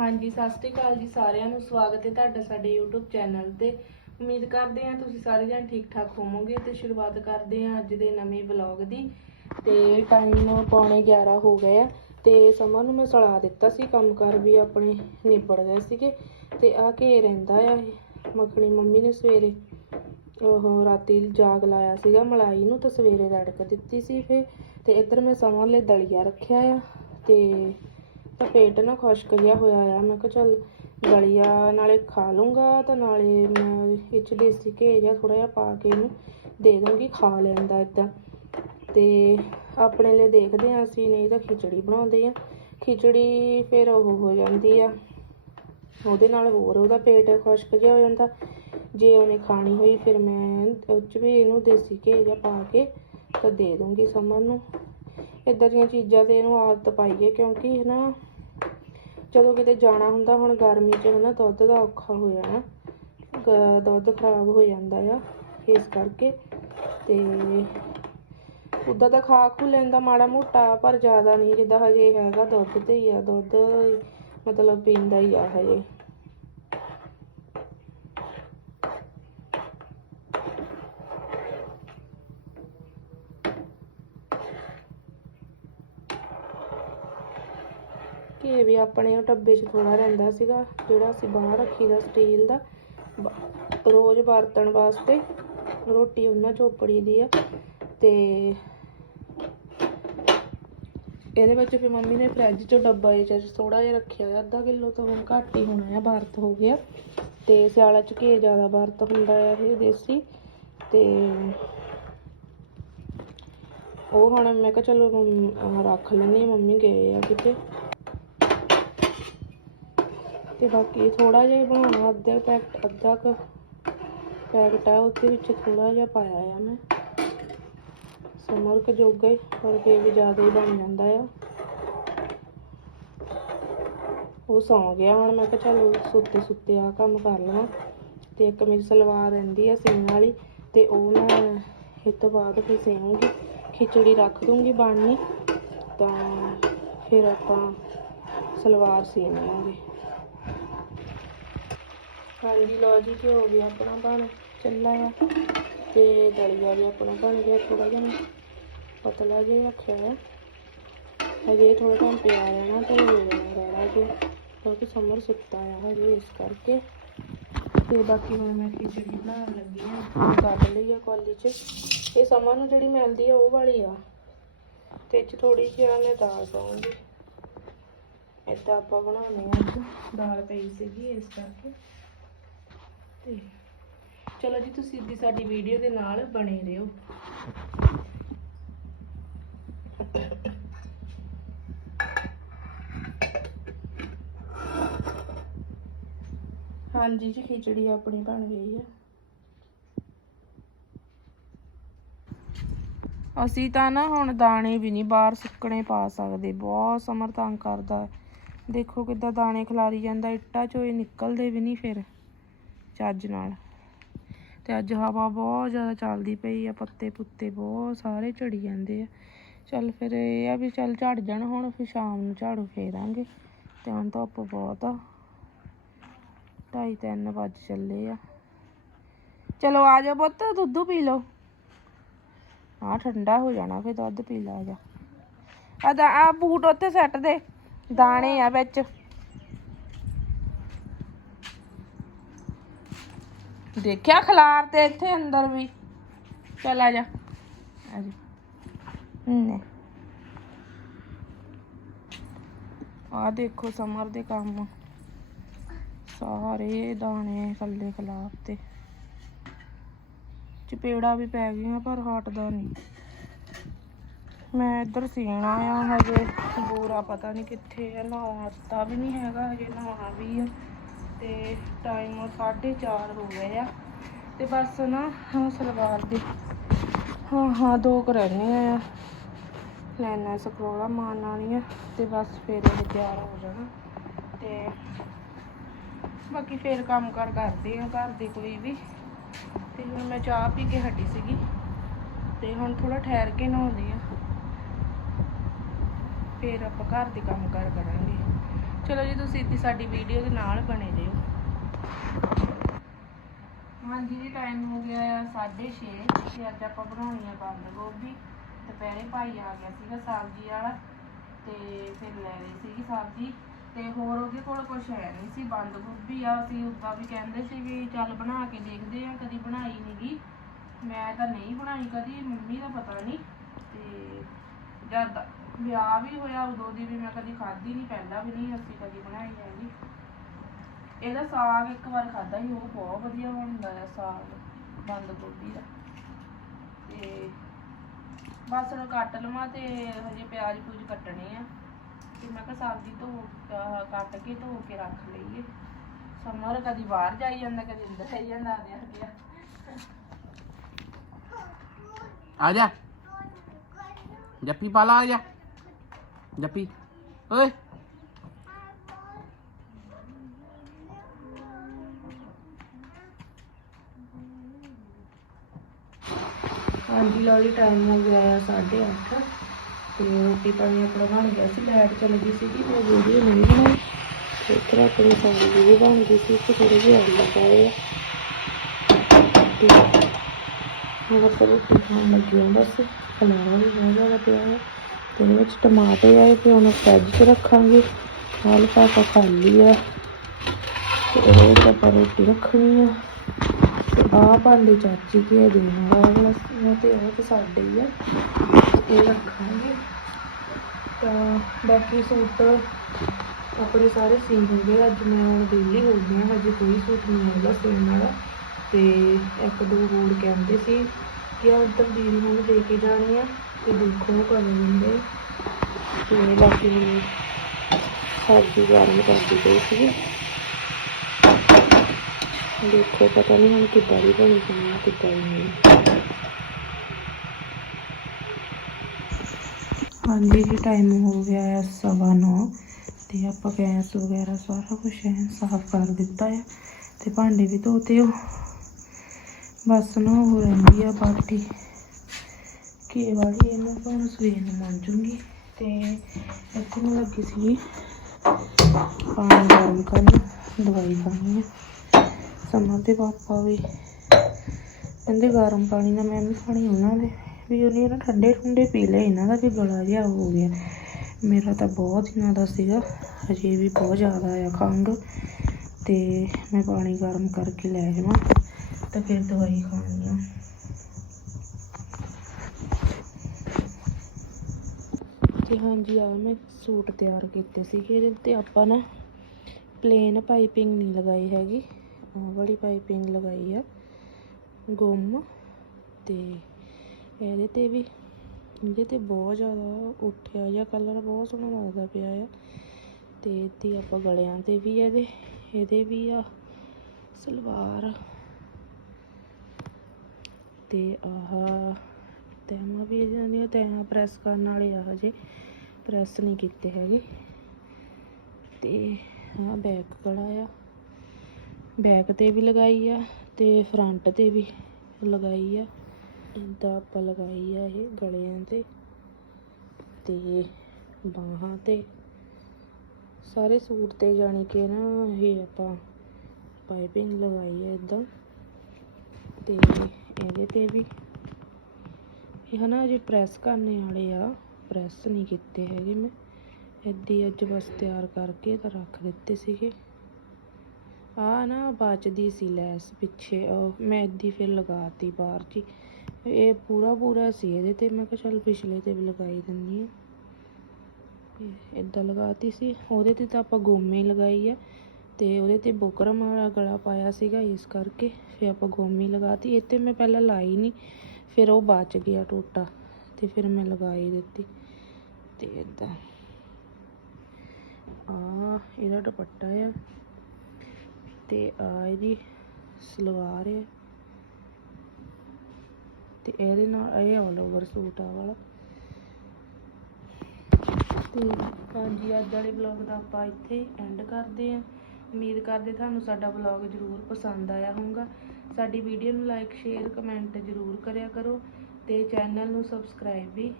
ਹਾਂਜੀ, ਸਤਿ ਸ਼੍ਰੀ ਅਕਾਲ ਜੀ ਸਾਰਿਆਂ ਨੂੰ। ਸਵਾਗਤ ਹੈ ਤੁਹਾਡਾ ਸਾਡੇ YouTube ਚੈਨਲ ਤੇ। ਉਮੀਦ ਕਰਦੇ ਹਾਂ ਤੁਸੀਂ ਸਾਰੇ ਜਣ ਠੀਕ ਠਾਕ ਹੋਵੋਗੇ ਤੇ ਸ਼ੁਰੂਆਤ ਕਰਦੇ ਹਾਂ ਅੱਜ ਦੇ ਨਵੇਂ ਵਲੌਗ ਦੀ। ਤੇ ਟਾਈਮ ਪੌਣੇ 11 ਹੋ ਗਏ ਆ ਤੇ ਸਮਾਂ ਨੂੰ ਮੈਂ ਸਲਾ ਦਿੱਤਾ ਸੀ, ਕੰਮਕਾਰ ਵੀ ਆਪਣੇ ਨਿਬੜ ਗਏ ਸੀਗੇ। ਤੇ ਆ ਕੇ ਰਹਿੰਦਾ ਆ ਮੱਖਣੀ ਮੰਮੀ ਨੇ ਸਵੇਰੇ। ਉਹ ਰਾਤੀ ਜਾਗ ਲਾਇਆ ਸੀਗਾ, ਮਲਾਈ ਨੂੰ ਤਾਂ ਸਵੇਰੇ ਰੜਕ ਦਿੱਤੀ ਸੀ ਫੇ ਤੇ ਇੱਧਰ ਮੈਂ ਸਮਾਂ ਲਈ ਦਲੀਆ ਰੱਖਿਆ ਆ ਤੇ ਤਾਂ ਪੇਟ ਨਾ ਖੁਸ਼ਕ ਜਿਹਾ ਹੋਇਆ ਆ। ਮੈਂ ਕਿਹਾ ਚੱਲ ਦਲੀਆ ਨਾਲੇ ਖਾ ਲੂੰਗਾ ਤਾਂ ਨਾਲੇ ਮੈਂ ਇਹ 'ਚ ਦੇਸੀ ਘੀ ਜਿਹਾ ਥੋੜਾ ਜਿਹਾ ਪਾ ਕੇ ਇਹਨੂੰ ਦੇ ਦੂੰਗੀ ਖਾ ਲੈਂਦਾ ਇਦਾਂ ਤੇ ਆਪਣੇ ਲਈ ਦੇਖਦੇ ਹਾਂ ਅਸੀਂ, ਨਹੀਂ ਤਾਂ ਖਿਚੜੀ ਬਣਾਉਂਦੇ ਆ। ਖਿਚੜੀ ਫਿਰ ਉਹ ਹੋ ਜਾਂਦੀ ਆ। ਉਹਦੇ ਨਾਲ ਹੋਰ ਉਹਦਾ ਪੇਟ ਖੁਸ਼ਕ ਜਿਹਾ ਹੋ ਜਾਂਦਾ। ਜੇ ਉਹਨੇ ਖਾਣੀ ਹੋਈ ਫਿਰ ਮੈਂ ਉਹ 'ਚ ਵੀ ਇਹਨੂੰ ਦੇਸੀ ਘੀ ਜਿਹਾ ਪਾ ਕੇ ਤਾਂ ਦੇ ਦੂੰਗੀ ਸਮਨ ਨੂੰ। ਇਦਾਂ ਦੀਆਂ ਚੀਜ਼ਾਂ ਤੇ ਇਹਨੂੰ ਆਦਤ ਪਾਈਏ ਕਿਉਂਕਿ ਨਾ ਜਦੋਂ ਕਿਤੇ ਜਾਣਾ ਹੁੰਦਾ, ਹੁਣ ਗਰਮੀ 'ਚ ਹਨਾ ਦੁੱਧ ਦਾ ਔਖਾ ਹੋ ਜਾਣਾ। ਗ- ਦੁੱਧ ਖਰਾਬ ਹੋ ਜਾਂਦਾ ਆ ਇਸ ਕਰਕੇ। ਤੇ ਉੱਦਾਂ ਤਾਂ ਖਾ ਖੂ ਲੈਂਦਾ ਮਾੜਾ ਮੋਟਾ, ਪਰ ਜ਼ਿਆਦਾ ਨਹੀਂ ਜਿੱਦਾਂ ਹਜੇ ਹੈਗਾ ਦੁੱਧ ਤੇ ਹੀ ਆ। ਦੁੱਧ ਮਤਲਬ ਪੀਂਦਾ ਹੀ ਆ ਹਜੇ ਘੀ ਵੀ ਆਪਣੇ ਉਹ ਡੱਬੇ 'ਚ ਥੋੜਾ ਰਹਿੰਦਾ ਸੀਗਾ ਜਿਹੜਾ ਅਸੀਂ ਬਾਹਰ ਰੱਖੀਦਾ ਸਟੀਲ ਦਾ। ਰੋਜ਼ ਵਰਤਣ ਵਾਸਤੇ ਰੋਟੀ ਉਹਨਾਂ ਚੋਪੜੀ ਦੀ ਆ ਤੇ ਇਹਦੇ ਵਿੱਚ ਵੀ ਮੰਮੀ ਨੇ ਫਰਿੱਜ 'ਚੋਂ ਡੱਬਾ ਇਹ ਥੋੜਾ ਜਿਹਾ ਰੱਖਿਆ ਆ ਅੱਧਾ ਕਿਲੋ ਤੋਂ ਹੁਣ ਘੱਟ ਹੀ ਹੋਣਾ ਆ ਵਰਤ ਹੋ ਗਿਆ। ਤੇ ਸਿਆਲਾ 'ਚ ਘੇ ਜ਼ਿਆਦਾ ਵਰਤ ਹੁੰਦਾ ਆ ਇਹ ਦੇਸੀ ਤੇ ਉਹ ਹੁਣ ਮੈਂ ਕਿਹਾ ਚਲੋ ਰੱਖ ਲੈਂਦੀ ਹਾਂ, ਮੰਮੀ ਗਏ ਆ ਕਿਤੇ। ਤੇ ਬਾਕੀ ਥੋੜਾ ਜਿਹਾ ਬਣਾਉਣਾ, ਅੱਧਾ ਪੈਕਟ ਅੱਧਾ ਕੁ ਪੈਕਟ ਆ, ਉਹਦੇ ਵਿੱਚ ਥੋੜਾ ਜਿਹਾ ਪਾਇਆ ਆ ਮੈਂ। ਸਮਰਕ ਕ ਜੋਗਾ ਹੀ, ਪਰ ਫੇਰ ਵੀ ਜ਼ਿਆਦਾ ਹੀ ਬਣ ਜਾਂਦਾ ਆ। ਉਹ ਸੌਂ ਗਿਆ ਹੁਣ, ਮੈਂ ਕਿਹਾ ਚੱਲ ਸੁੱਤੇ ਸੁੱਤੇ ਆ ਕੰਮ ਕਰ ਲਵਾਂ। ਤੇ ਇੱਕ ਮੇਰੀ ਸਲਵਾਰ ਰਹਿੰਦੀ ਆ ਸੀਨ ਵਾਲੀ, ਤੇ ਉਹ ਮੈਂ ਇਹ ਤੋਂ ਬਾਅਦ ਫਿਰ ਸੀਵਾਂਗੀ ਖਿਚੜੀ ਰੱਖ ਦੂੰਗੀ ਬਣਨੀ ਤਾਂ ਫਿਰ ਆਪਾਂ ਸਲਵਾਰ ਸੀ ਲਵਾਂਗੇ ਹਾਂਜੀ, ਲਓ ਜੀ ਘਿਓ ਵੀ ਆਪਣਾ ਬਣ ਚੱਲਾ ਆ। ਤੇ ਦਲੀਆ ਵੀ ਆਪਣਾ ਬਣ ਗਿਆ ਥੋੜਾ ਜਿਹਾ। ਪਤਲਾ ਜਿਹਾ ਰੱਖਿਆ ਹੈ ਹਜੇ ਥੋੜਾ ਟਾਈਮ ਪਿਆ ਰਹਿਣਾ ਤੇ ਰਹਿਣਾ ਜੀ ਕਿਉਂਕਿ ਸਮਰ ਸੁੱਤਾ ਆ ਹਜੇ ਇਸ ਕਰਕੇ। ਤੇ ਬਾਕੀ ਹੁਣ ਮੈਂ ਖਿਚੜੀ ਬਣਾਉਣ ਲੱਗੀ ਹਾਂ ਕੱਢ ਲਈ ਆ ਕੌਲੀ 'ਚ। ਇਹ ਸਮਰ ਨੂੰ ਜਿਹੜੀ ਮਿਲਦੀ ਆ, ਉਹ ਵਾਲੀ ਆ। ਤੇ ਇਹ 'ਚ ਥੋੜੀ ਜਿਹੀ ਮੈਂ ਦਾਲ ਪਾਉਂਗੀ ਏਦਾਂ ਆਪਾਂ ਬਣਾਉਣੇ ਆ ਅੱਜ। ਦਾਲ ਪਈ ਸੀਗੀ ਇਸ ਕਰਕੇ। ਤੇ ਚਲੋ ਜੀ, ਤੁਸੀਂ ਵੀ ਸਾਡੀ ਵੀਡੀਓ ਦੇ ਨਾਲ ਬਣੇ ਰਹੋ। ਹਾਂਜੀ ਜੀ, ਖਿਚੜੀ ਆਪਣੀ ਬਣ ਗਈ ਆ ਅਸੀਂ ਤਾਂ ਨਾ ਹੁਣ ਦਾਣੇ ਵੀ ਨਹੀਂ ਬਾਹਰ ਸੁੱਕਣੇ ਪਾ ਸਕਦੇ। ਬਹੁਤ ਸਮਰ ਤੰਗ ਕਰਦਾ ਦੇਖੋ ਕਿੱਦਾਂ ਦਾਣੇ ਖਿਲਾਰੀ ਜਾਂਦਾ, ਇੱਟਾਂ ਚੋਏ ਨਿਕਲਦੇ ਵੀ ਨਹੀਂ ਫਿਰ। ਚੱਜ ਨਾਲ। ਤੇ ਅੱਜ ਹਵਾ ਬਹੁਤ ਜ਼ਿਆਦਾ ਚੱਲਦੀ ਪਈ ਆ, ਪੱਤੇ ਪੁੱਤੇ ਬਹੁਤ ਸਾਰੇ ਝੜੀ ਜਾਂਦੇ ਆ। ਚੱਲ ਫਿਰ ਇਹ ਆ ਵੀ ਚੱਲ ਝੜ ਜਾਣ ਹੁਣ, ਫਿਰ ਸ਼ਾਮ ਨੂੰ ਝਾੜੂ ਫੇਰਾਂਗੇ ਤੇ ਹੁਣ ਧੁੱਪ ਬਹੁਤ ਆ। ਢਾਈ ਤਿੰਨ ਵੱਜ ਚੱਲੇ ਆ। ਚਲੋ ਆ ਜਾਓ ਪੁੱਤ, ਦੁੱਧ ਪੀ ਲਓ। ਆ ਠੰਡਾ ਹੋ ਜਾਣਾ, ਫਿਰ ਦੁੱਧ ਪੀ ਲਾ ਜਾ। ਆ ਬੂਟ ਉੱਥੇ ਸੱਟ ਦੇ, ਦਾਣੇ ਆ ਵਿੱਚ। ਦੇਖਿਆ ਖਲਾਰ ਤੇ ਇੱਥੇ ਅੰਦਰ ਵੀ। ਚੱਲ ਆ ਜਾ। ਆ ਜਾ। ਨੇ ਆ ਦੇਖੋ ਸਮਰ ਦੇ ਕੰਮ। ਸਾਰੇ ਦਾਣੇ ਥੱਲੇ ਖਲਾਰ ਤੇ। ਚਪੇੜਾ ਵੀ ਪੈ ਗਈਆਂ, ਪਰ ਹਟਦਾ ਨਹੀਂ। ਮੈਂ ਇੱਧਰ ਸੀਣਾ ਆ ਹਜੇ। ਬੂਰਾ ਪਤਾ ਨਹੀਂ ਕਿੱਥੇ ਆ ਨਹਾਤਾ ਵੀ ਨਹੀਂ ਹੈਗਾ, ਹਜੇ ਨਹਾਉਣਾ ਵੀ ਆ। ਤੇ ਟਾਈਮ 4:30 ਹੋ ਗਏ ਆ। ਤੇ ਬਸ ਨਾ ਹਾਂ ਸਲਵਾਰ ਦੀ ਹਾਂ ਹਾਂ, ਦੋ ਕੁ ਰਹਿਣੇ ਆ। ਲੈਣਾ ਸਕਰੋਲਾ ਮਾਰਨ ਵਾਲੀਆਂ। ਤੇ ਬਸ ਫਿਰ ਇਹ ਤਿਆਰ ਹੋ ਜਾਣਾ। ਤੇ ਬਾਕੀ ਫਿਰ ਕੰਮ ਕਰ ਕਰਦੇ ਆ, ਘਰ ਦੀ ਕੋਈ ਵੀ। ਤੇ ਹੁਣ ਮੈਂ ਚਾਹ ਪੀ ਕੇ ਹਟੀ ਸੀਗੀ। ਤੇ ਹੁਣ ਥੋੜਾ ਠਹਿਰ ਕੇ ਨਹਾਉਂਦੀ ਆ। ਫਿਰ ਆਪਾਂ ਘਰ ਦੇ ਕੰਮ ਕਾਰ ਕਰਾਂਗੇ। ਚਲੋ ਜੀ, ਤੁਸੀਂ ਇੱਥੇ ਸਾਡੀ ਵੀਡੀਓ ਦੇ ਨਾਲ ਬਣੇ ਰਹੋ। ਹਾਂਜੀ ਜੀ ਟਾਈਮ ਹੋ ਗਿਆ ਆ 6:30 ਤੇ ਅੱਜ ਆਪਾਂ ਬਣਾਉਣੀ ਆ ਬੰਦ ਗੋਭੀ। ਦੁਪਹਿਰੇ ਭਾਈ ਆ ਗਿਆ ਸੀਗਾ ਸਬਜ਼ੀ ਵਾਲਾ ਤੇ ਫਿਰ ਲੈ ਲਈ ਸੀਗੀ ਸਬਜ਼ੀ ਤੇ ਹੋਰ ਉਹਦੇ ਕੋਲ ਕੁਝ ਹੈ ਨਹੀਂ ਸੀ, ਬੰਦ ਗੋਭੀ ਆ। ਅਸੀਂ ਉੱਦਾਂ ਵੀ ਕਹਿੰਦੇ ਸੀ ਵੀ ਚੱਲ ਬਣਾ ਕੇ ਦੇਖਦੇ ਆ ਕਦੀ ਬਣਾਈ ਨਹੀਂਗੀ ਮੈਂ ਤਾਂ ਨਹੀਂ ਬਣਾਈ ਕਦੀ, ਮੰਮੀ ਦਾ ਪਤਾ ਨਹੀਂ ਤੇ ਜਦ ਵਿਆਹ ਵੀ ਹੋਇਆ, ਉਦੋਂ ਦੀ ਵੀ ਮੈਂ ਕਦੀ ਖਾਧੀ ਨਹੀਂ ਪਹਿਲਾਂ ਵੀ ਨਹੀਂ ਅਸੀਂ ਕਦੀ ਬਣਾਈ ਹੈਗੀ। ਇਹਦਾ ਸਾਗ ਇੱਕ ਵਾਰ ਖਾਦਾ ਸੀ, ਉਹ ਬਹੁਤ ਵਧੀਆ ਬਣਦਾ ਹੈ ਸਾਗ, ਬੰਦ ਗੋਭੀ ਦਾ। ਤੇ ਬਸ ਹੁਣ ਕੱਟ ਲਵਾਂ ਤੇ ਹਜੇ ਪਿਆਜ਼ ਪੂਜ ਕੱਟਣੇ ਆ। ਤੇ ਮੈਂ ਕਿਹਾ ਸਬਜ਼ੀ ਧੋ ਕੱਟ ਕੇ ਧੋ ਕੇ ਰੱਖ ਲਈਏ। ਸਮਰ ਕਦੀ ਬਾਹਰ ਜਾਈ ਜਾਂਦਾ, ਕਦੀ ਅੰਦਰ ਆਈ ਜਾਂਦਾ ਆਦਿਆ ਆਦਿਆ ਆ। ਜਾ। ਜੱਪੀ ਪਾਲਾ ਆ ਜਾ। ਜੱਪੀ। ਓਏ। ਹਾਂਜੀ ਲੋ ਜੀ ਟਾਈਮ ਹੋ ਗਿਆ ਆ 8:30 ਤੇ ਰੋਟੀ ਪਾਣੀ ਆਪਣਾ ਬਣ ਗਿਆ ਸੀ ਲਾਈਟ ਚਲੀ ਗਈ ਸੀਗੀ, ਤੇ ਵੀਡੀਓ ਨਹੀਂ ਬਣਾਈ। ਤੇ ਇੱਧਰ ਆਪਣੀ ਸਬਜ਼ੀ ਵੀ ਬਣ ਗਈ ਸੀ ਤੇ ਥੋੜੇ ਜਿਹੇ ਆਲੂ ਪਾਏ ਆ। ਤੇ ਹੁਣ ਆਪਾਂ ਰੋਟੀ ਖਾਣ ਲੱਗੇ ਹਾਂ ਬਸ ਖਲਾਰਾ ਵੀ ਬਹੁਤ ਜ਼ਿਆਦਾ ਪਿਆ ਹੈ ਇਹਦੇ ਵਿੱਚ ਟਮਾਟਰ ਆਏ ਤੇ ਉਹਨੂੰ ਫਰਿੱਜ 'ਚ ਰੱਖਾਂਗੇ। ਆਲੂ ਪਾਪਾ ਖਾਲੀ ਆ। ਤੇ ਇਹਦੇ ਵਿੱਚ ਆਪਾਂ ਰੋਟੀ ਰੱਖਣੀ ਆ। ਤੇ ਆਹ ਭਾਂਡੇ ਚਾਚੀ ਕੇ ਦੇਣ ਵਾਲਾ ਤੇ ਉਹ ਤੇ ਸਾਡੇ ਹੀ ਆ। ਇਹ ਰੱਖਾਂਗੇ। ਤਾਂ ਬਾਕੀ ਸੂਟ ਆਪਣੇ ਸਾਰੇ ਸੀਨ ਹੋ ਗਏ ਅੱਜ ਮੈਂ ਹੁਣ ਵਿਹਲੀ ਹੋ ਗਈ ਹਾਂ ਹਜੇ ਕੋਈ ਸੂਟ ਨਹੀਂ ਹੈਗਾ ਸੀਨ ਵਾਲਾ। ਤੇ ਇੱਕ ਦੋ ਹੋਰ ਕਹਿੰਦੇ ਸੀ ਕਿ ਆ ਉੱਧਰ ਦੀਦੀ ਨੂੰ ਦੇ ਕੇ ਜਾਣੀ ਆ। ਤੇ ਦੇਖੋ ਕਰ ਦਿੰਦੇ। ਤੇ ਬਾਕੀ ਮੈਨੂੰ ਸਬਜ਼ੀ ਗਰਮ ਕਰਦੀ ਪਈ ਸੀਗੀ। ਦੇਖੋ ਪਤਾ ਨਹੀਂ ਹੁਣ ਕਿੱਦਾਂ ਦੀ ਬਣੀ ਹੋਣੀ ਕਿੱਦਾਂ ਦੀ ਨਹੀਂ। ਹਾਂਜੀ, ਜੀ ਟਾਈਮ ਹੋ ਗਿਆ ਹੈ ਸਵਾ ਨੌ ਤੇ ਆਪਾਂ ਗੈਸ ਵਗੈਰਾ ਸਾਰਾ ਕੁਝ ਐ ਸਾਫ਼ ਕਰ ਦਿੱਤਾ ਹੈ ਤੇ ਭਾਂਡੇ ਵੀ ਧੋਤੇ ਹੋ ਬਸ ਨਾ ਹੋ ਰਹਿੰਦੀ ਆ ਬਾਟੀ ਕੀ ਵਾਲੀ ਇਹਨੂੰ ਤਾਂ ਸਵੇਰ ਨੂੰ ਮਾਂਜੂਗੀ ਤੇ ਇੱਥੇ ਨੂੰ ਲੱਗੀ ਸੀ ਪਾਣੀ ਗਰਮ ਕਰਨ, ਦਵਾਈ ਖਾਣੀ ਹੈ ਸਮਾਂ ਤੇ ਪਾਪਾ ਵੀ ਕਹਿੰਦੇ ਗਰਮ ਪਾਣੀ ਨਾਲ ਮੈਂ ਵੀ ਖਾਣੀ ਉਹਨਾਂ ਦੇ। ਵੀ ਉਹਨੇ ਨਾ ਠੰਡੇ ਠੰਡੇ ਪੀ ਲਏ, ਇਹਨਾਂ ਦਾ ਵੀ ਗਲਾ ਜਿਹਾ ਹੋ ਗਿਆ। ਮੇਰਾ ਤਾਂ ਬਹੁਤ ਦਿਨਾਂ ਦਾ ਸੀਗਾ, ਹਜੇ ਵੀ ਬਹੁਤ ਜ਼ਿਆਦਾ ਆ ਖੰਘ। ਤੇ ਮੈਂ ਪਾਣੀ ਗਰਮ ਕਰਕੇ ਲੈ ਜਾਵਾਂ, ਤਾਂ ਫਿਰ ਦਵਾਈ ਖਾਣੀ ਆ ਤੇ ਹਾਂਜੀ ਆ ਮੈਂ ਸੂਟ ਤਿਆਰ ਕੀਤੇ ਸੀਗੇ ਇਹਦੇ 'ਤੇ ਆਪਾਂ ਨਾ ਪਲੇਨ ਪਾਈਪਿੰਗ ਨਹੀਂ ਲਗਾਈ ਹੈਗੀ। ਉਹ ਵਾਲੀ ਪਾਈਪਿੰਗ ਲਗਾਈ ਆ, ਗੁੰਮ ਤੇ ਇਹਦੇ ਤੇ ਵੀ ਇਹਦੇ ਤੇ ਬਹੁਤ ਜ਼ਿਆਦਾ ਉੱਠਿਆ ਜਾਂ ਕਲਰ ਬਹੁਤ ਸੋਹਣਾ ਲੱਗਦਾ ਪਿਆ ਆ। ਤੇ ਤੇ ਆਪਾਂ ਗਲਿਆਂ ਤੇ ਵੀ ਇਹਦੇ ਇਹਦੇ ਵੀ ਆ ਸਲਵਾਰ। ਤੇ ਆਹ ਤੈਮਾਂ ਵੀ ਜਾਂਦੀਆਂ ਦੀਆਂ ਤੈਹਾਂ ਪ੍ਰੈਸ ਕਰਨ ਵਾਲੇ ਆ ਹਜੇ। ਪ੍ਰੈਸ ਨਹੀਂ ਕੀਤੇ ਹੈਗੇ। ਤੇ ਆਹ ਬੈਕ ਕੜਾ ਆ। ਬੈਕ ਤੇ ਵੀ ਲਗਾਈ ਆ ਤੇ ਫਰੰਟ ਤੇ ਵੀ ਲਗਾਈ ਆ। ਇਦਾਂ ਆਪਾਂ ਲਗਾਈ ਆ ਇਹ ਗਲਿਆਂ ਤੇ ਤੇ ਬਾਹਾਂ ਤੇ। ਸਾਰੇ ਸੂਟ ਤੇ ਜਾਣੀ ਕਿ ਨਾ ਇਹ ਆਪਾਂ ਪਾਈਪਿੰਗ ਲਗਾਈ ਆ ਇਦਾਂ ਤੇ ਇਹਦੇ ਤੇ ਵੀ ਇਹ ਹਨਾ ਜੇ ਪ੍ਰੈਸ ਕਰਨੇ ਵਾਲੇ ਆ। ਪ੍ਰੈਸ ਨਹੀਂ ਕੀਤੇ ਹੈਗੇ ਮੈਂ। ਏਦਾਂ ਅੱਜ ਬਸ ਤਿਆਰ ਕਰਕੇ ਤਾਂ ਰੱਖ ਦਿੱਤੇ ਸੀਗੇ। ਆ ਨਾ ਬਚਦੀ ਸੀ ਲੈਸ ਪਿੱਛੇ, ਉਹ ਮੈਂ ਏਦੀ ਫਿਰ ਲਗਾਤੀ ਬਾਹਰ ਜੀ। ਇਹ ਪੂਰਾ ਪੂਰਾ ਸੀ ਇਹਦੇ ਤੇ, ਮੈਂ ਕਿਹਾ ਚੱਲ ਪਿਛਲੇ ਤੇ ਵੀ ਲਗਾਈ ਦਿੰਦੀ ਹਾਂ। ਇਦਾਂ ਲਗਾਤੀ ਸੀ। ਉਹਦੇ ਤੇ ਤਾਂ ਆਪਾਂ ਗੋਮੇ ਲਗਾਈ ਆ ਤੇ ਉਹਦੇ ਤੇ ਬੁਕਰਮ ਵਾਲਾ ਗਲਾ ਪਾਇਆ ਸੀਗਾ ਇਸ ਕਰਕੇ ਫਿਰ ਆਪਾਂ ਗੋਮੀ ਲਗਾਤੀ। ਇਹ ਤੇ ਮੈਂ ਪਹਿਲਾਂ ਲਾਈ ਨਹੀਂ ਫਿਰ ਉਹ ਬਚ ਗਿਆ ਟੋਟਾ ਤੇ ਫਿਰ ਮੈਂ ਲਗਾ ਹੀ ਦਿੱਤੀ। ਤੇ ਇਦਾਂ ਆ, ਇਹਦਾ ਦੁਪੱਟਾ ਆ ਤੇ ਆ ਇਹਦੀ ਸਲਵਾਰ ਹੈ ਤੇ ਇਹਦੇ ਨਾਲ ਇਹ ਆਲ ਓਵਰ ਸੂਟ ਆ ਵਾਲਾ। ਤੇ ਹਾਂਜੀ, ਅੱਜ ਵਾਲੇ ਵਲੌਗ ਦਾ ਆਪਾਂ ਇੱਥੇ ਐਂਡ ਕਰਦੇ ਹਾਂ। ਉਮੀਦ ਕਰਦੇ ਤੁਹਾਨੂੰ ਸਾਡਾ ਵਲੌਗ ਜ਼ਰੂਰ ਪਸੰਦ ਆਇਆ ਹੋਊਗਾ। ਸਾਡੀ ਵੀਡੀਓ ਨੂੰ ਲਾਈਕ ਸ਼ੇਅਰ ਕਮੈਂਟ ਜ਼ਰੂਰ ਕਰਿਆ ਕਰੋ ਤੇ ਚੈਨਲ ਨੂੰ ਸਬਸਕ੍ਰਾਈਬ ਵੀ।